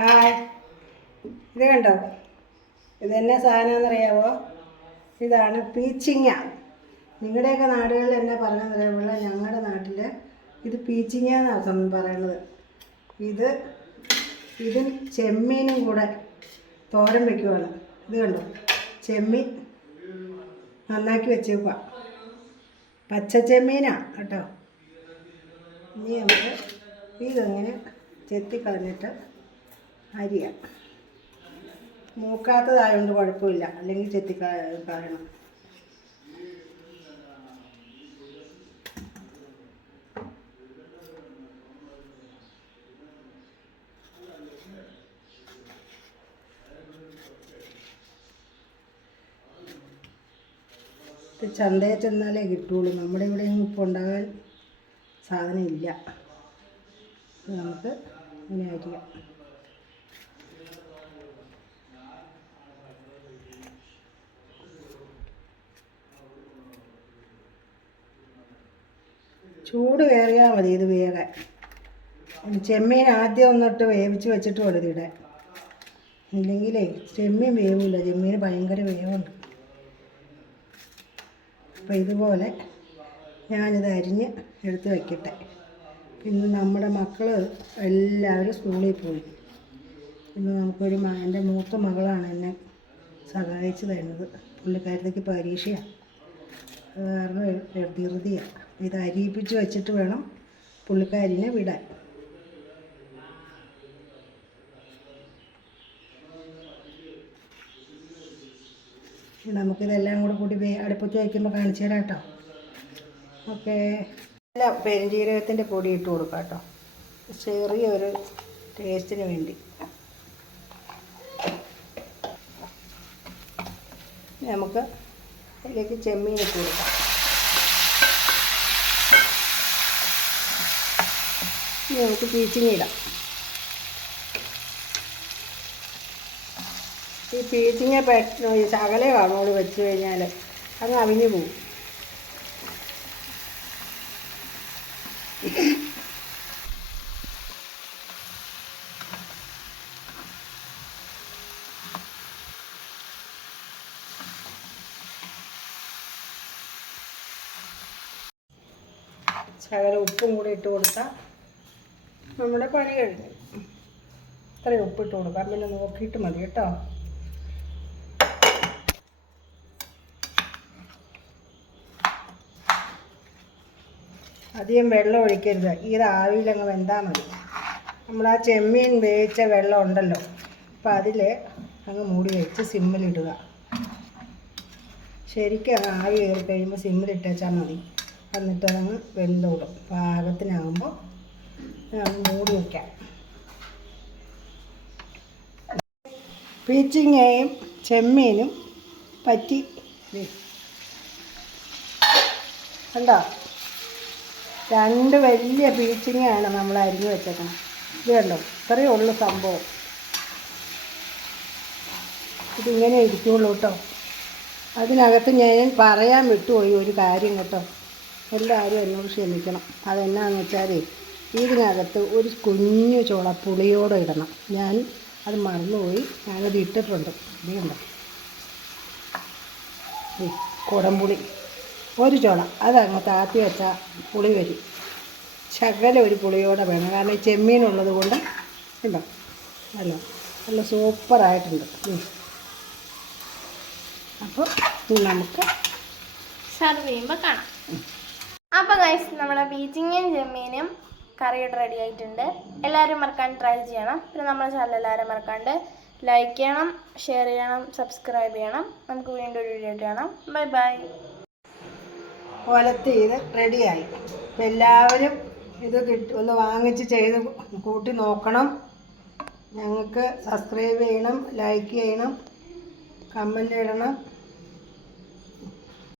Hi, ഇത് കണ്ടോ? ഇതെന്നാ സാധനമെന്നറിയാമോ? ഇതാണ് പീച്ചിങ്ങ. നിങ്ങളുടെയൊക്കെ നാടുകളിൽ എന്നാ പറഞ്ഞെന്നറിയാമോ? ഞങ്ങളുടെ നാട്ടിൽ ഇത് പീച്ചിങ്ങ എന്നാണ് പറയണത്. ഇതിൽ ചെമ്മീനും കൂടെ തോരൻ വയ്ക്കുവാണ്. ഇത് കണ്ടോ? ചെമ്മീൻ നന്നാക്കി വെച്ചേക്കുക. പച്ച ചെമ്മീനാണ് കേട്ടോ. ഇനി നമുക്ക് ഇതങ്ങനെ ചെത്തിക്കളഞ്ഞിട്ട് അരിയാം. മൂക്കാത്തതായതുകൊണ്ട് കുഴപ്പമില്ല, അല്ലെങ്കിൽ ചെത്തിക്കളയണം. ഇത് ചന്തയിൽ ചെന്നാലേ കിട്ടുള്ളൂ. നമ്മുടെ ഇവിടെ ഇപ്പോൾ ഉണ്ടാകാൻ സാധനം ഇല്ല. നമുക്ക് ഇങ്ങനെ അരിയാം. ചൂട് കയറിയാൽ മതി ഇത് വേഗം. ചെമ്മീൻ ആദ്യം ഒന്നിട്ട് വേവിച്ച് വെച്ചിട്ട് മതി ഇതിടാൻ. ഇല്ലെങ്കിലേ ചെമ്മീൻ വേവില്ല. ചെമ്മീന് ഭയങ്കര വേവുണ്ട്. അപ്പോൾ ഇതുപോലെ ഞാനിത് അരിഞ്ഞ് എടുത്ത് വയ്ക്കട്ടെ. പിന്നെ നമ്മുടെ മക്കൾ എല്ലാവരും സ്കൂളിൽ പോയി. ഇന്ന് നമുക്കൊരു എൻ്റെ മൂത്ത മകളാണ് എന്നെ സഹായിച്ചു തരുന്നത്. പുള്ളിക്കാരത്തേക്ക് പരീക്ഷയാണ്, അത് കാരണം ധൃതിയാണ്. ഇത് അരിയിപ്പിച്ച് വെച്ചിട്ട് വേണം പുള്ളിക്കാരിനെ വിടാൻ. നമുക്കിതെല്ലാം കൂടെ കൂട്ടി അടുപ്പത്ത് വയ്ക്കുമ്പോൾ കാണിച്ചു തരാം കേട്ടോ. ഓക്കേ. എല്ലാം പെരുംജീരകത്തിൻ്റെ പൊടി ഇട്ട് കൊടുക്കാം കേട്ടോ, ചെറിയൊരു ടേസ്റ്റിന് വേണ്ടി. നമുക്ക് അതിലേക്ക് ചെമ്മീൻ ഇട്ട് കൊടുക്കാം. ഇനി നമുക്ക് പീച്ചിങ്ങയിടാം. ഈ പീച്ചിങ്ങ ശകലേ കാണുള്ളൂ, വെച്ച് കഴിഞ്ഞാൽ അങ്ങ് അവിഞ്ഞു പോകും. ശകലം ഉപ്പും കൂടി ഇട്ട് കൊടുത്താൽ നമ്മുടെ പണി കഴിഞ്ഞു. ഇത്രയും ഉപ്പിട്ട് കൊടുക്കാം, പിന്നെ നോക്കിയിട്ട് മതി കേട്ടോ. അധികം വെള്ളം ഒഴിക്കരുത്. ഇത് ആവിയിലങ്ങ് വെന്താൽ മതി. നമ്മൾ ആ ചെമ്മീൻ വേവിച്ച വെള്ളം ഉണ്ടല്ലോ, അപ്പോൾ അതിൽ അങ്ങ് മൂടി വെച്ച് സിമ്മിലിടുക. ശരിക്കും അങ്ങ് ആവി കയറി കഴിയുമ്പോൾ സിമ്മിലിട്ടേച്ചാൽ മതി. എന്നിട്ട് അതങ്ങ് വെന്തോടും. പാകത്തിനാകുമ്പോൾ മൂടി വയ്ക്കാം. പീച്ചിങ്ങയും ചെമ്മീനും പറ്റി കണ്ടോ? 2 വലിയ പീച്ചിങ്ങയാണ് നമ്മൾ അരിഞ്ഞ് വെച്ചേക്കണം. ഇത് കണ്ടോ? ഇത്രയേ ഉള്ളൂ സംഭവം. ഇതിങ്ങനെ ഇരിക്കുള്ളൂ കേട്ടോ. അതിനകത്ത് ഞാൻ പറയാൻ വിട്ടുപോയി ഒരു കാര്യം കേട്ടോ. എല്ലാവരും എന്നോട് ക്ഷമിക്കണം. അതെന്നാന്ന് വെച്ചാൽ ഇതിനകത്ത് ഒരു കുഞ്ഞു ചോള പുളിയോടെ ഇടണം. ഞാൻ അത് മറന്നുപോയി, ഞാനത് ഇട്ടിട്ടുണ്ട്. ഇതുണ്ട് കുടംപുളി, ഒരു ചോള. അതങ്ങ് താത്തി വെച്ചാൽ പുളി വരും. ശകലം ഒരു പുളിയോടെ വേണം, കാരണം ഈ ചെമ്മീനുള്ളത് കൊണ്ട്. ഉണ്ടോ? നല്ല സൂപ്പറായിട്ടുണ്ട്. അപ്പോൾ നമുക്ക് സർവ് ചെയ്യുമ്പോൾ കാണാം. അപ്പോൾ ഗൈസ്, നമ്മുടെ പീച്ചിങ്ങയും ചെമ്മീനും കറിയുടെ റെഡി ആയിട്ടുണ്ട്. എല്ലാവരും മറക്കാണ്ട് ട്രൈ ചെയ്യണം. പിന്നെ നമ്മുടെ ചാനൽ എല്ലാവരും മറക്കാണ്ട് ലൈക്ക് ചെയ്യണം, ഷെയർ ചെയ്യണം, സബ്സ്ക്രൈബ് ചെയ്യണം. നമുക്ക് വീണ്ടും ഒരു വീഡിയോ കാണാം. Bye bye. ഒലത്ത് ചെയ്ത് റെഡിയായി. അപ്പം എല്ലാവരും ഇത് ഒന്ന് വാങ്ങിച്ച് ചെയ്ത് കൂട്ടി നോക്കണം. ഞങ്ങൾക്ക് സബ്സ്ക്രൈബ് ചെയ്യണം, ലൈക്ക് ചെയ്യണം, കമൻ്റ് ഇടണം.